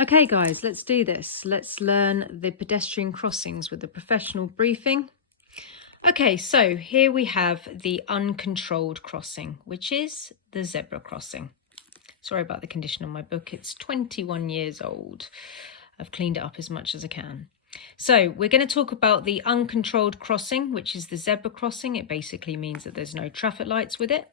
Okay guys, let's do this. Let's learn the pedestrian crossings with a professional briefing. Okay, so here we have the uncontrolled crossing, which is the zebra crossing. Sorry about the condition on my book, it's 21 years old. I've cleaned it up as much as I can. So we're going to talk about the uncontrolled crossing, which is the zebra crossing. It basically means that there's no traffic lights with it.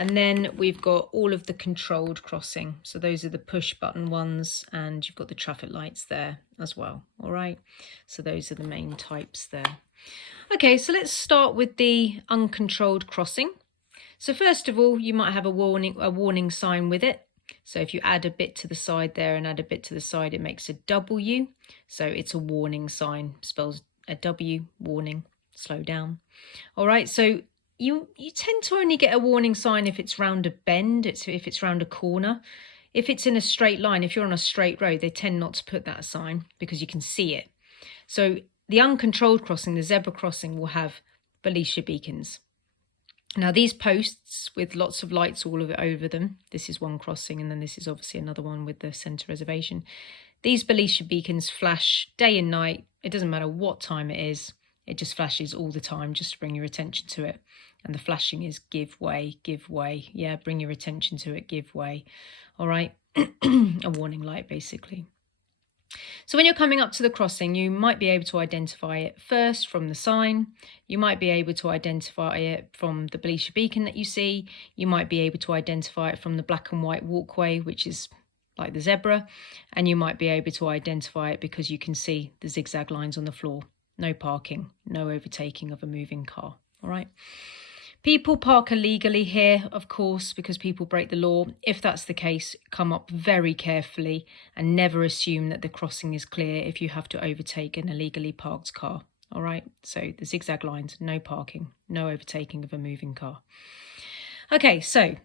And then we've got all of the controlled crossing. So those are the push button ones, and you've got the traffic lights there as well. All right. So those are the main types there. Okay, so let's start with the uncontrolled crossing. So first of all, you might have a warning sign with it. So if you add a bit to the side there and add a bit to the side, it makes a W. So it's a warning sign, spells a W, warning, slow down. All right, so you tend to only get a warning sign if it's round a bend, if it's round a corner. If it's in a straight line, if you're on a straight road, they tend not to put that sign because you can see it. So the uncontrolled crossing, the zebra crossing, will have Belisha beacons. Now these posts with lots of lights all over them, this is one crossing and then this is obviously another one with the centre reservation. These Belisha beacons flash day and night. It doesn't matter what time it is. It just flashes all the time just to bring your attention to it. And the flashing is give way, give way. Yeah, bring your attention to it, give way. All right, a warning light basically. So when you're coming up to the crossing, you might be able to identify it first from the sign. You might be able to identify it from the Belisha beacon that you see. You might be able to identify it from the black and white walkway, which is like the zebra. And you might be able to identify it because you can see the zigzag lines on the floor. No parking, no overtaking of a moving car. All right. People park illegally here, of course, because people break the law. If that's the case, come up very carefully and never assume that the crossing is clear if you have to overtake an illegally parked car. All right, so the zigzag lines, no parking, no overtaking of a moving car. Okay, so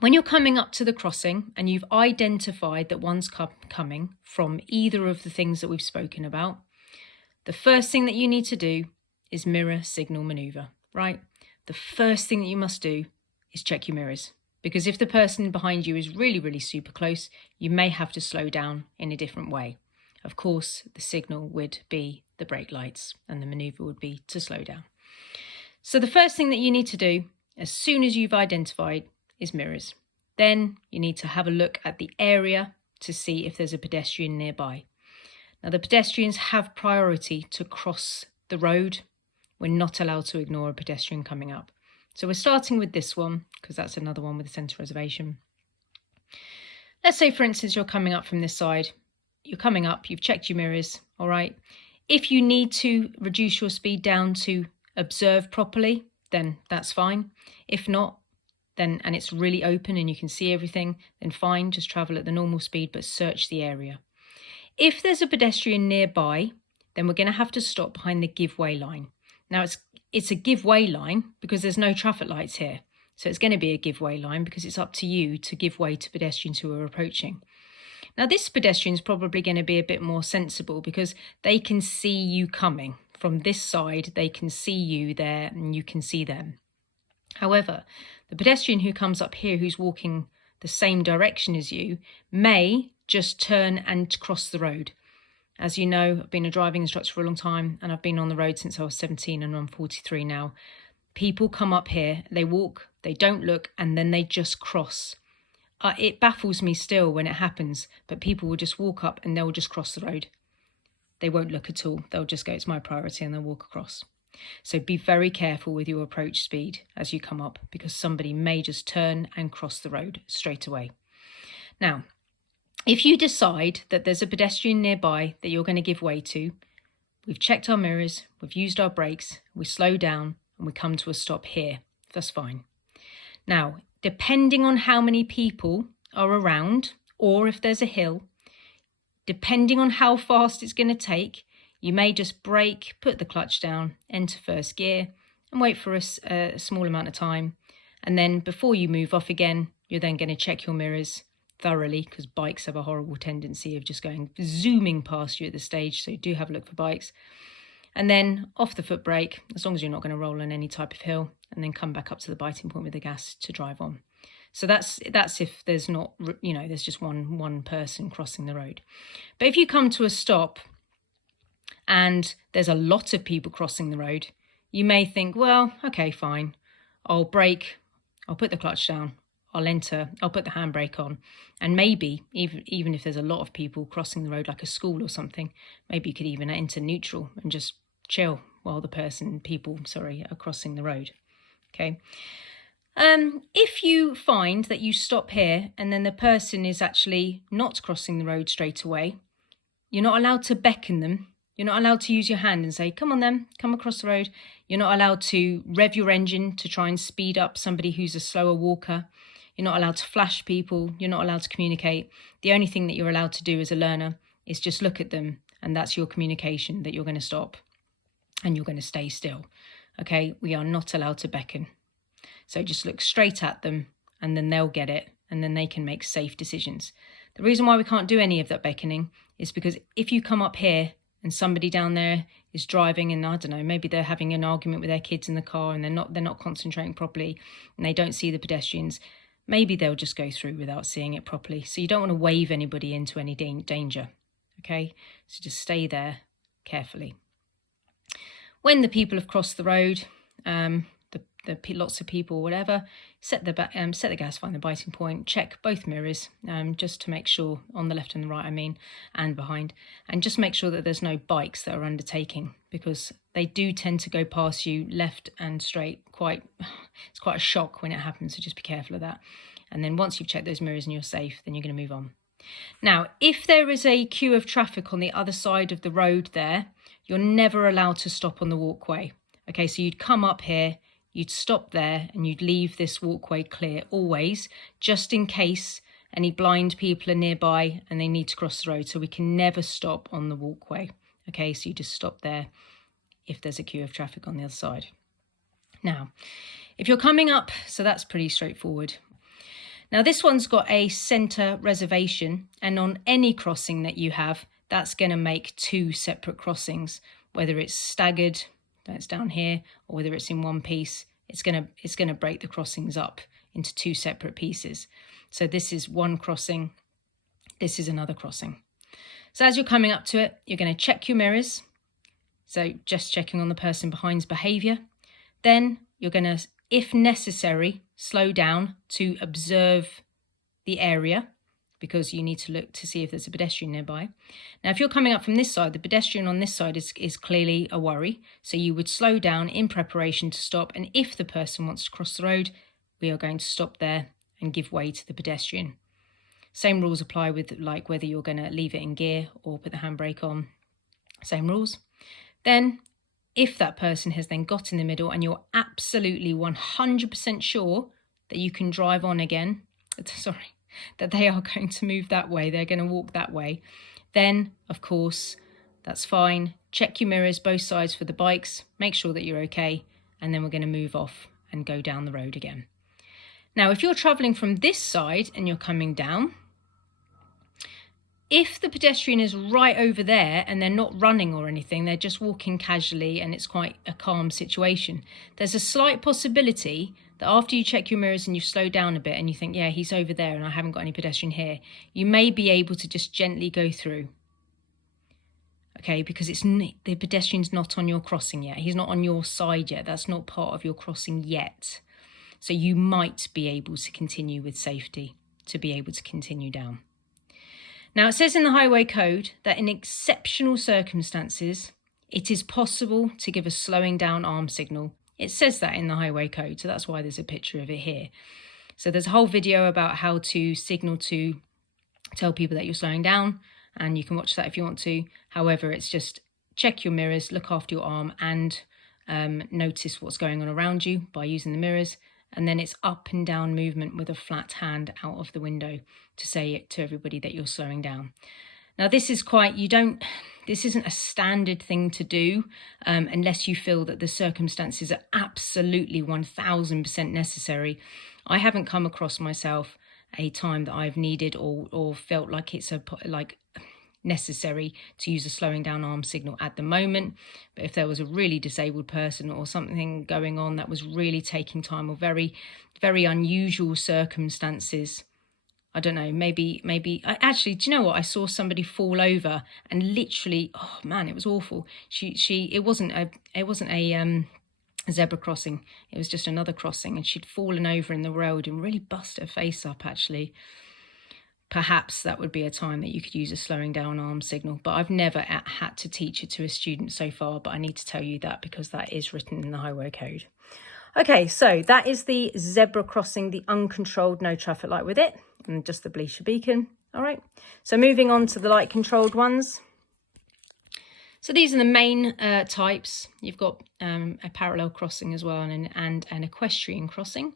when you're coming up to the crossing and you've identified that one's coming from either of the things that we've spoken about, the first thing that you need to do is mirror signal maneuver, right? The first thing that you must do is check your mirrors, because if the person behind you is really, really super close, you may have to slow down in a different way. Of course, the signal would be the brake lights and the maneuver would be to slow down. So the first thing that you need to do as soon as you've identified is mirrors. Then you need to have a look at the area to see if there's a pedestrian nearby. Now the pedestrians have priority to cross the road. We're not allowed to ignore a pedestrian coming up. So we're starting with this one because that's another one with a centre reservation. Let's say, for instance, you're coming up from this side. You're coming up, you've checked your mirrors, all right? If you need to reduce your speed down to observe properly, then that's fine. If not, then, and it's really open and you can see everything, then fine, just travel at the normal speed, but search the area. If there's a pedestrian nearby, then we're going to have to stop behind the give way line. Now, it's a give way line because there's no traffic lights here. So it's going to be a give way line because it's up to you to give way to pedestrians who are approaching. Now, this pedestrian is probably going to be a bit more sensible because they can see you coming. From this side, they can see you there and you can see them. However, the pedestrian who comes up here, who's walking the same direction as you, may just turn and cross the road. As you know, I've been a driving instructor for a long time and I've been on the road since I was 17 and I'm 43 now. People come up here, they walk, they don't look, and then they just cross. It baffles me still when it happens, but people will just walk up and they'll just cross the road. They won't look at all. They'll just go, it's my priority, and they'll walk across. So be very careful with your approach speed as you come up because somebody may just turn and cross the road straight away. Now, if you decide that there's a pedestrian nearby that you're going to give way to, we've checked our mirrors, we've used our brakes, we slow down and we come to a stop here. That's fine. Now, depending on how many people are around or if there's a hill, depending on how fast it's going to take, you may just brake, put the clutch down, enter first gear and wait for a small amount of time. And then before you move off again, you're then going to check your mirrors thoroughly because bikes have a horrible tendency of just going zooming past you at the stage, so do have a look for bikes. And then off the foot brake, as long as you're not going to roll on any type of hill, and then come back up to the biting point with the gas to drive on. So that's if there's not, there's just one person crossing the road. But if you come to a stop and there's a lot of people crossing the road, you may think, well, okay, fine. I'll brake, I'll put the clutch down, I'll enter, I'll put the handbrake on. And maybe, even if there's a lot of people crossing the road, like a school or something, maybe you could even enter neutral and just chill while people are crossing the road. Okay. If you find that you stop here and then the person is actually not crossing the road straight away, you're not allowed to beckon them. You're not allowed to use your hand and say, come on then, come across the road. You're not allowed to rev your engine to try and speed up somebody who's a slower walker. You're not allowed to flash people. You're not allowed to communicate. The only thing that you're allowed to do as a learner is just look at them, and that's your communication that you're going to stop and you're going to stay still. Okay, we are not allowed to beckon. So just look straight at them and then they'll get it and then they can make safe decisions. The reason why we can't do any of that beckoning is because if you come up here and somebody down there is driving and I don't know, maybe they're having an argument with their kids in the car and they're not concentrating properly and they don't see the pedestrians, maybe they'll just go through without seeing it properly. So you don't want to wave anybody into any danger. Okay, so just stay there carefully. When the people have crossed the road, lots of people or whatever, set the gas, find the biting point, check both mirrors just to make sure, on the left and the right and behind, and just make sure that there's no bikes that are undertaking, because they do tend to go past you left and straight. It's quite a shock when it happens, so just be careful of that. And then once you've checked those mirrors and you're safe, then you're going to move on. Now, if there is a queue of traffic on the other side of the road there, you're never allowed to stop on the walkway. Okay, so you'd come up here, you'd stop there and you'd leave this walkway clear always, just in case any blind people are nearby and they need to cross the road. So we can never stop on the walkway. Okay, so you just stop there if there's a queue of traffic on the other side. Now, if you're coming up, so that's pretty straightforward. Now this one's got a centre reservation, and on any crossing that you have, that's going to make two separate crossings, whether it's staggered, that's down here, or whether it's in one piece. It's going to break the crossings up into two separate pieces. So this is one crossing, this is another crossing. So as you're coming up to it, you're going to check your mirrors. So just checking on the person behind's behaviour. Then you're going to, if necessary, slow down to observe the area, because you need to look to see if there's a pedestrian nearby. Now, if you're coming up from this side, the pedestrian on this side is clearly a worry. So you would slow down in preparation to stop. And if the person wants to cross the road, we are going to stop there and give way to the pedestrian. Same rules apply with like whether you're going to leave it in gear or put the handbrake on. Same rules. Then if that person has then got in the middle and you're absolutely 100% sure that you can drive on again, that they are going to move that way, they're going to walk that way, then of course that's fine. Check your mirrors both sides for the bikes, make sure that you're okay, and then we're going to move off and go down the road again. Now if you're travelling from this side and you're coming down, if the pedestrian is right over there and they're not running or anything, they're just walking casually and it's quite a calm situation, there's a slight possibility that after you check your mirrors and you slow down a bit and you think, yeah, he's over there and I haven't got any pedestrian here, you may be able to just gently go through. Okay, because the pedestrian's not on your crossing yet. He's not on your side yet. That's not part of your crossing yet. So you might be able to continue with safety, to be able to continue down. Now, it says in the highway code that in exceptional circumstances, it is possible to give a slowing down arm signal. It says that in the highway code, so that's why there's a picture of it here. So there's a whole video about how to signal to tell people that you're slowing down, and you can watch that if you want to. However, it's just check your mirrors, look after your arm, and notice what's going on around you by using the mirrors. And then it's up and down movement with a flat hand out of the window to say it to everybody that you're slowing down. Now this is this isn't a standard thing to do unless you feel that the circumstances are absolutely 1000% necessary. I haven't come across myself a time that I've needed or felt like it's necessary to use a slowing down arm signal at the moment. But if there was a really disabled person or something going on that was really taking time, or very, very unusual circumstances, I don't know, maybe, actually, do you know what? I saw somebody fall over and literally, oh man, it was awful. It wasn't a zebra crossing. It was just another crossing, and she'd fallen over in the road and really bust her face up, actually. Perhaps that would be a time that you could use a slowing down arm signal, but I've never had to teach it to a student so far, but I need to tell you that because that is written in the highway code. Okay, so that is the zebra crossing, the uncontrolled, no traffic light with it, and just the bleacher beacon. All right, so moving on to the light controlled ones. So these are the main types. You've got a parallel crossing as well, and an equestrian crossing.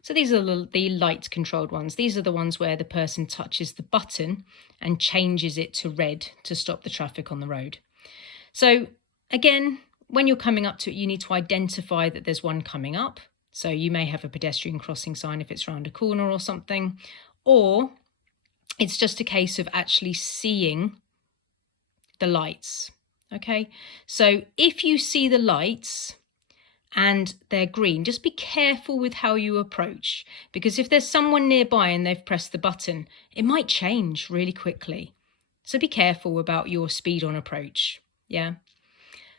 So these are the light controlled ones. These are the ones where the person touches the button and changes it to red to stop the traffic on the road. So again, when you're coming up to it, you need to identify that there's one coming up. So you may have a pedestrian crossing sign if it's around a corner or something, or it's just a case of actually seeing the lights. Okay, so if you see the lights and they're green, just be careful with how you approach, because if there's someone nearby and they've pressed the button, it might change really quickly. So be careful about your speed on approach. Yeah,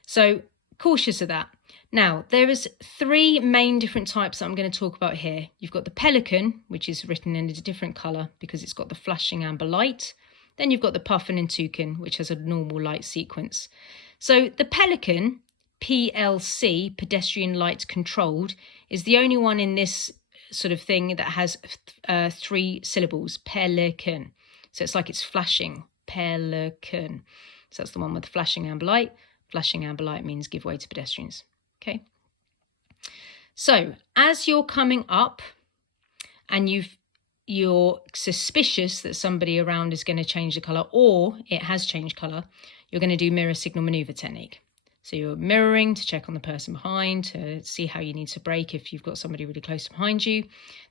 so cautious of that. Now, there is 3 main different types that I'm going to talk about here. You've got the Pelican, which is written in a different colour because it's got the flashing amber light. Then you've got the Puffin and Toucan, which has a normal light sequence. So the Pelican, PLC, pedestrian light controlled, is the only one in this sort of thing that has 3 syllables, Pelican. So it's like it's flashing, Pelican. So that's the one with the flashing amber light. Flashing amber light means give way to pedestrians. Okay. So as you're coming up and you're suspicious that somebody around is going to change the colour, or it has changed colour, you're going to do mirror signal manoeuvre technique. So you're mirroring to check on the person behind, to see how you need to brake if you've got somebody really close behind you.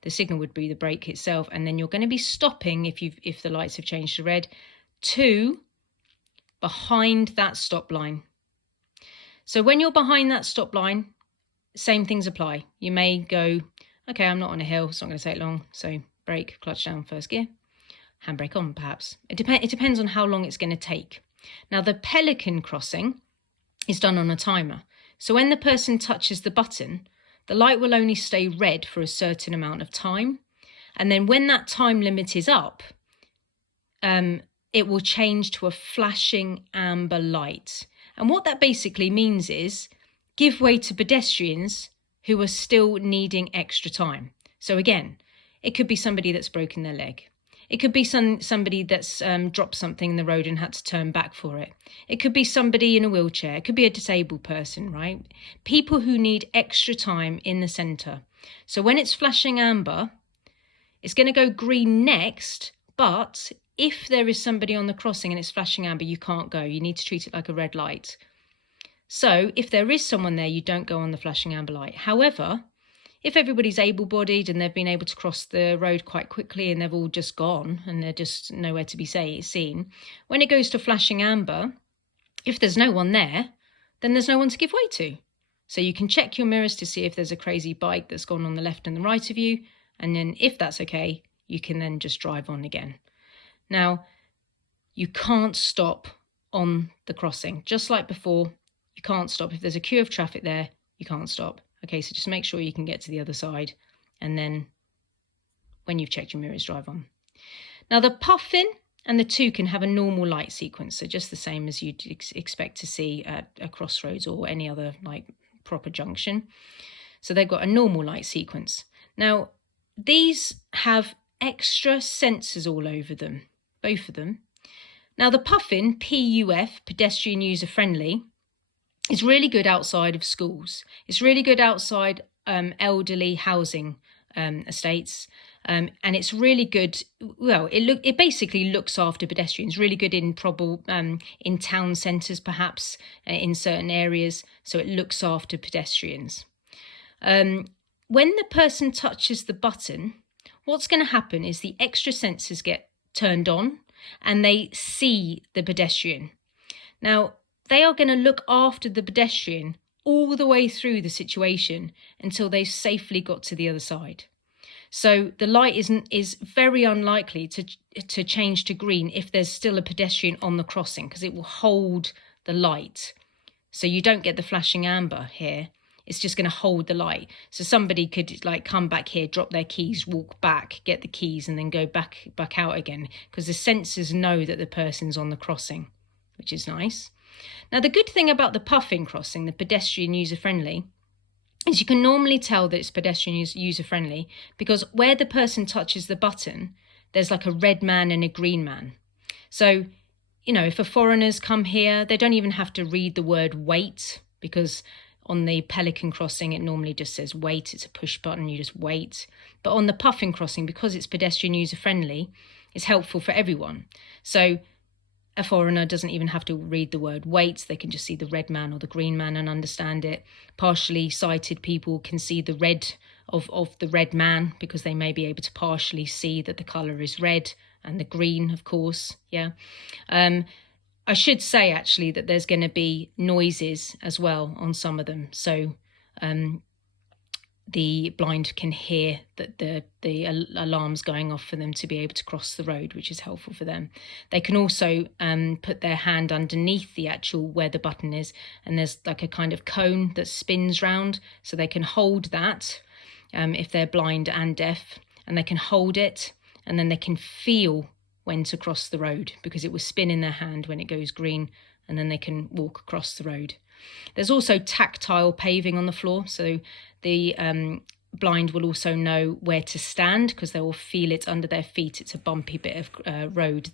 The signal would be the brake itself, and then you're going to be stopping if the lights have changed to red, to behind that stop line. So when you're behind that stop line, same things apply. You may go, okay, I'm not on a hill, it's not going to take long, so brake, clutch down, first gear, handbrake on perhaps. It depends on how long it's going to take. Now the Pelican crossing is done on a timer. So when the person touches the button, the light will only stay red for a certain amount of time. And then when that time limit is up, it will change to a flashing amber light. And what that basically means is give way to pedestrians who are still needing extra time. So again, it could be somebody that's broken their leg. It could be somebody that's dropped something in the road and had to turn back for it. It could be somebody in a wheelchair. It could be a disabled person, right? People who need extra time in the centre. So when it's flashing amber, it's going to go green next, but if there is somebody on the crossing and it's flashing amber, you can't go. You need to treat it like a red light. So if there is someone there, you don't go on the flashing amber light. However, if everybody's able-bodied and they've been able to cross the road quite quickly and they've all just gone and they're just nowhere to be seen, when it goes to flashing amber, if there's no one there, then there's no one to give way to. So you can check your mirrors to see if there's a crazy bike that's gone on the left and the right of you. And then if that's okay, you can then just drive on again. Now, you can't stop on the crossing. Just like before, you can't stop. If there's a queue of traffic there, you can't stop. Okay, so just make sure you can get to the other side. And then when you've checked your mirrors, drive on. Now, the Puffin and the Toucan have a normal light sequence. So just the same as you'd expect to see at a crossroads or any other like proper junction. So they've got a normal light sequence. Now, these have extra sensors all over them, both of them. Now, the Puffin, PUF, pedestrian user friendly, is really good outside of schools. It's really good outside elderly housing estates. And it's really good, well, it basically looks after pedestrians, really good in in town centres perhaps, in certain areas, so it looks after pedestrians. When the person touches the button, what's going to happen is the extra sensors get turned on, and they see the pedestrian. Now, they are going to look after the pedestrian all the way through the situation until they've safely got to the other side. So the light is very unlikely to change to green if there's still a pedestrian on the crossing, because it will hold the light. So you don't get the flashing amber here. It's just going to hold the light. So somebody could like come back here, drop their keys, walk back, get the keys, and then go back out again, because the sensors know that the person's on the crossing, which is nice. Now, the good thing about the Puffin crossing, the pedestrian user-friendly, is you can normally tell that it's pedestrian user-friendly because where the person touches the button, there's like a red man and a green man. So, you know, if a foreigners come here, they don't even have to read the word wait, because on the Pelican crossing, it normally just says wait. It's a push button, you just wait. But on the Puffin crossing, because it's pedestrian user-friendly, it's helpful for everyone. So a foreigner doesn't even have to read the word wait. They can just see the red man or the green man and understand it. Partially sighted people can see the red of the red man because they may be able to partially see that the colour is red, and the green, of course. Yeah. I should say, actually, that there's going to be noises as well on some of them. So the blind can hear that the alarm's going off for them to be able to cross the road, which is helpful for them. They can also put their hand underneath the actual where the button is, and there's like a kind of cone that spins round, so they can hold that if they're blind and deaf, and they can hold it, and then they can feel when to cross the road because it will spin in their hand when it goes green, and then they can walk across the road. There's also tactile paving on the floor, so the blind will also know where to stand because they will feel it under their feet. It's a bumpy bit of road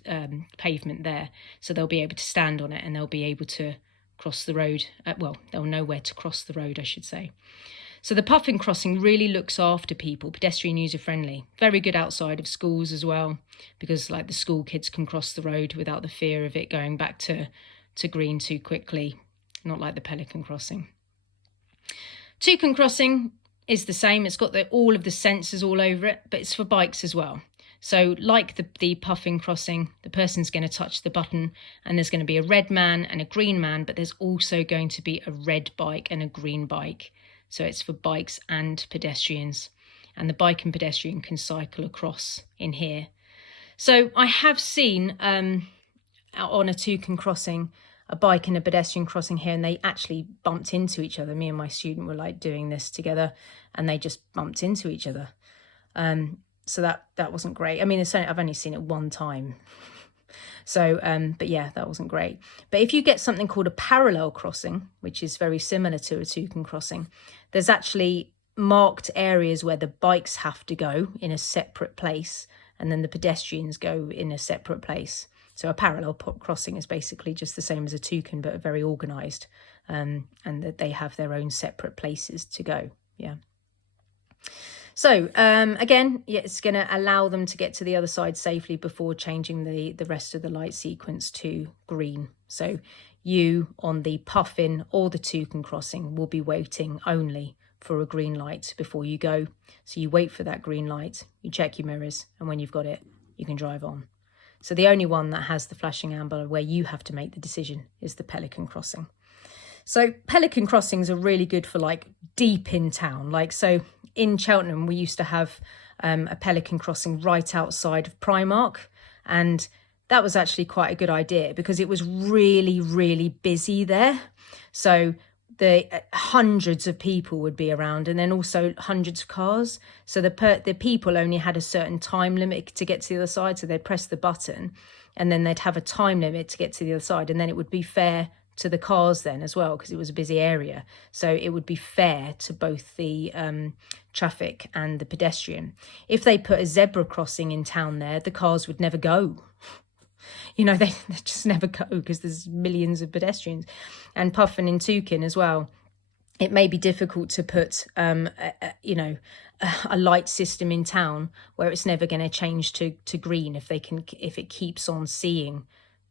pavement there, so they'll be able to stand on it and they'll be able to cross the road. Well, they'll know where to cross the road, I should say. So the Puffin crossing really looks after people, pedestrian user-friendly. Very good outside of schools as well, because like the school kids can cross the road without the fear of it going back to green too quickly, not like the Pelican crossing. Toucan crossing is the same. It's got all of the sensors all over it, but it's for bikes as well. So like the Puffin crossing, the person's going to touch the button and there's going to be a red man and a green man, but there's also going to be a red bike and a green bike. So it's for bikes and pedestrians, and the bike and pedestrian can cycle across in here. So I have seen on a Toucan crossing, a bike and a pedestrian crossing here, and they actually bumped into each other. Me and my student were like doing this together and they just bumped into each other. So that wasn't great. I mean, I've only seen it one time. So, but yeah, that wasn't great. But if you get something called a parallel crossing, which is very similar to a Toucan crossing, there's actually marked areas where the bikes have to go in a separate place and then the pedestrians go in a separate place. So a parallel crossing is basically just the same as a Toucan, but very organised, and that they have their own separate places to go. Yeah. So again, yeah, it's going to allow them to get to the other side safely before changing the rest of the light sequence to green. So you on the Puffin or the Toucan crossing will be waiting only for a green light before you go. So you wait for that green light, you check your mirrors, and when you've got it, you can drive on. So the only one that has the flashing amber where you have to make the decision is the Pelican crossing. So Pelican crossings are really good for like deep in town. Like, so in Cheltenham, we used to have a Pelican crossing right outside of Primark. And that was actually quite a good idea because it was really, really busy there. So the hundreds of people would be around, and then also hundreds of cars. So the people only had a certain time limit to get to the other side. So they'd press the button and then they'd have a time limit to get to the other side. And then it would be fair to the cars then as well, because it was a busy area. So it would be fair to both the traffic and the pedestrian. If they put a zebra crossing in town there, the cars would never go. You know, they just never go because there's millions of pedestrians. And Puffin and Toucan as well. It may be difficult to put, a light system in town where it's never going to change to green if it keeps on seeing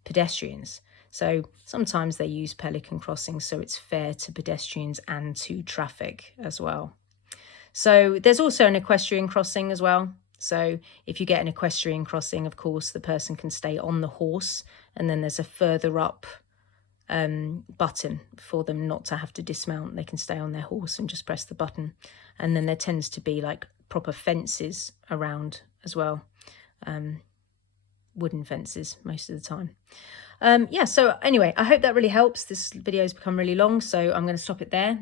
pedestrians. So sometimes they use Pelican crossings so it's fair to pedestrians and to traffic as well. So there's also an equestrian crossing as well. So if you get an equestrian crossing, of course, the person can stay on the horse, and then there's a further up button for them not to have to dismount. They can stay on their horse and just press the button. And then there tends to be like proper fences around as well, wooden fences most of the time. Yeah, so anyway, I hope that really helps. This video has become really long, so I'm going to stop it there.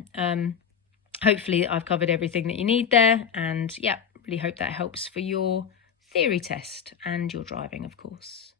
Hopefully I've covered everything that you need there, and yeah, really hope that helps for your theory test and your driving, of course.